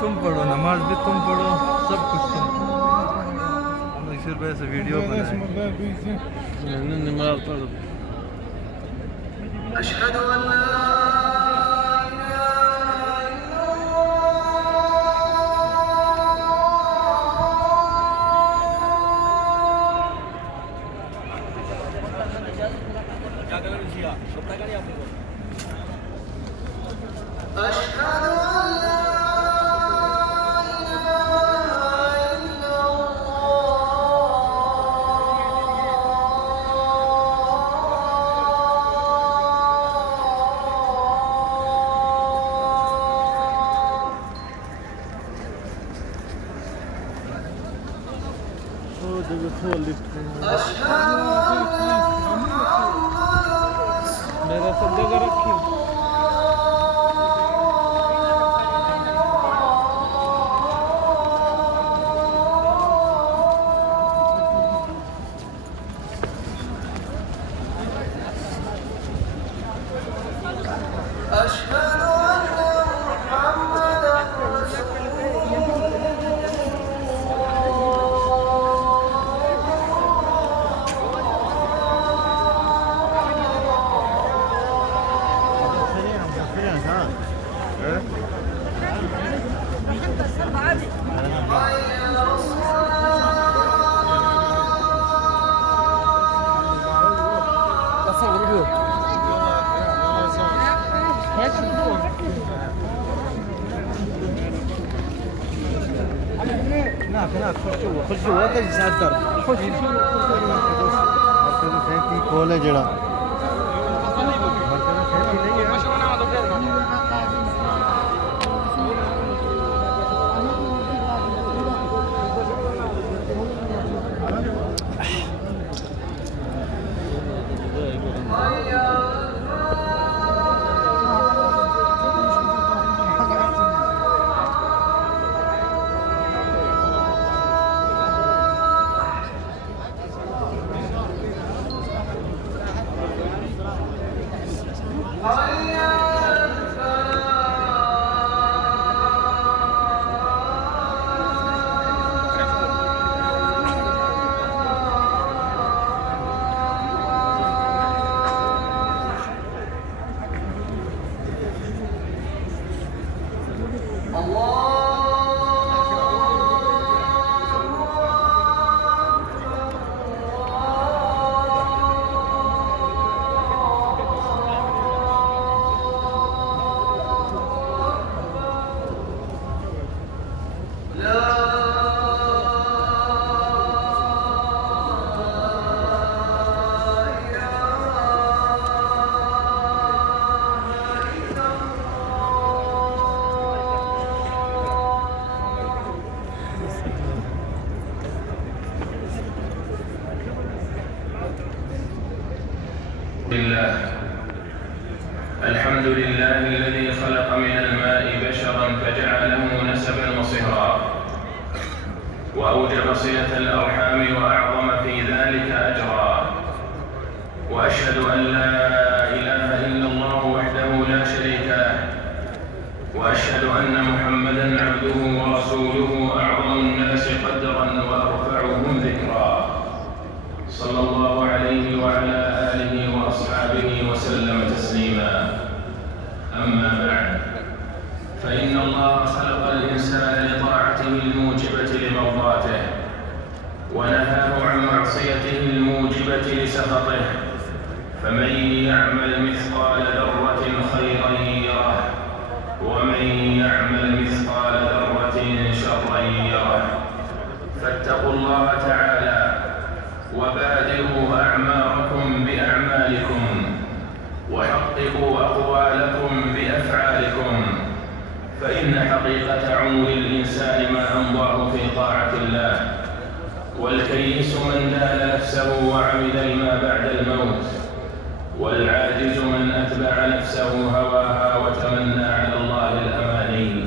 तुम पढ़ो, नमाज भी तुम पढ़ो, सब कुछ तुम। हम सिर्फ ऐसे वीडियो बनाए। नमाज पढ़ो। अशहदु अल्ला मेरा सब जगह रखी। هناك خش جوا تجلس على الدرب. خش مركز سيتي كول جڑا مركز سيتي नहीं है. الحمد لله الذي خلق من الماء بشرا فجعله نسبا وصهرا وأوجب صلة الأرحام وأعظم في ذلك أجرا، وأشهد أن لا إله إلا الله وحده لا شريك له، وأشهد أن محمدا عبده ورسوله أعظم الناس قدرا وأرفعهم ذكرا، صلى الله عليه وعلى آله وأصحابه وسلم تسليما. أما بعد، فإن الله خلق الإنسان لطاعته الموجبة لمرضاته، ونهاه عن معصيته الموجبة لسخطه، فمن يعمل مثقال ذرة خيرا يره، ومن يعمل مثقال ذرة شرا يره. فاتقوا الله تعالى وبادروا أعماركم بأعمالكم، وحققوا أقوالكم بأفعالكم، فإن حقيقة عمر الإنسان ما أمضاه في طاعة الله، والكيس من دان نفسه وعمل لما بعد الموت، والعاجز من أتبع نفسه هواها وتمنى على الله الأماني.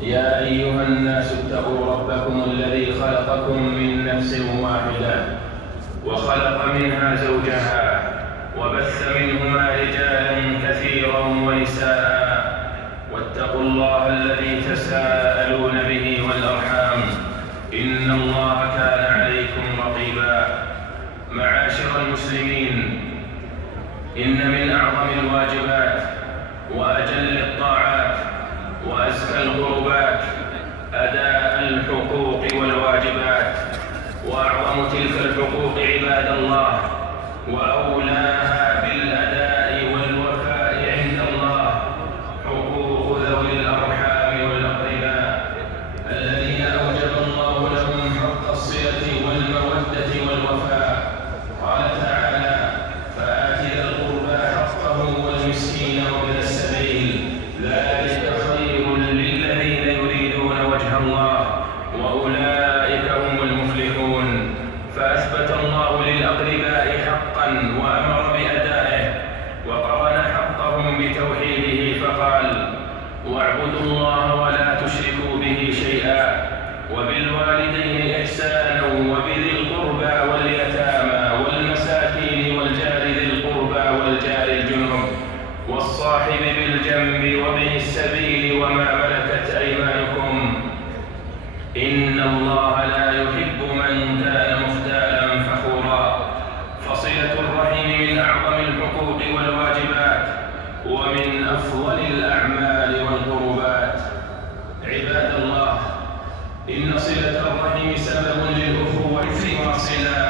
يا أيها الناس اتقوا ربكم الذي خلقكم من نفس واحدة وخلق منها زوجها وبث منهما رجالا كثيرا ونساء، واتقوا الله الذي الذي تساءلون به والأرحام إن الله كان عليكم رقيبا. معاشر المسلمين، إن من أعظم الواجبات وأجل الطاعات وأزكى القربات أداء الحقوق والواجبات، وأعظم تلك الحقوق عباد الله وأولاها بالأداء والوفاء عند الله حقوق ذوي الأرحام والأقرباء الذين أوجب الله لهم حق الصلة والمودة والوفاء. قال تعالى: فآت ذا القربى حقه والمسكين وابن السبيل ذلك خير للذين يريدون وجه الله وأولئك هم المفلحون. فأثبت الله للأقرباء حقا وأمر بأدائه، وقرن حقهم بتوحيده فقال: واعبدوا الله ولا تشركوا به شيئا، وبالوالدين إحسانا، وبذي القربى واليتامى والمساكين والجار ذي القربى والجار الجنب والصاحب بالجنب وابن السبيل وما ملكت أيمانكم إن الله لا يحب من كان مختالا فخورا. فصلة الرحم من أعظم الحقوق والواجبات ومن أفضل الأعمال والقربات. عباد الله، إن صلة الرحم سبب للأخوة واصلا.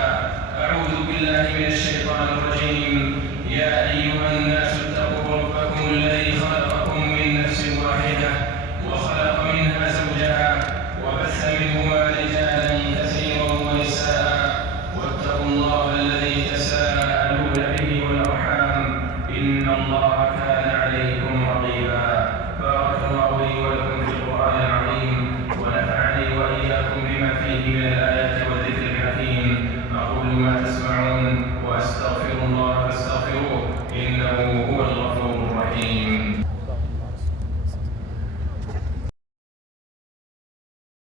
أعوذ بالله من الشيطان الرجيم. يا أيها الناس اتقوا ربكم الذي خلقكم من نفس واحدة وخلق منها زوجها وبث منهما رجالا كثيرا ونساء، واتقوا الله الذي تساءلون به والأرحام إن الله كان عليكم رقيبا. بارك الله لي ولكم في القرآن العظيم، ونفعني وإياكم بما فيه من الآيات والذكر الحكيم. أقول ما تسمعون وأستغفر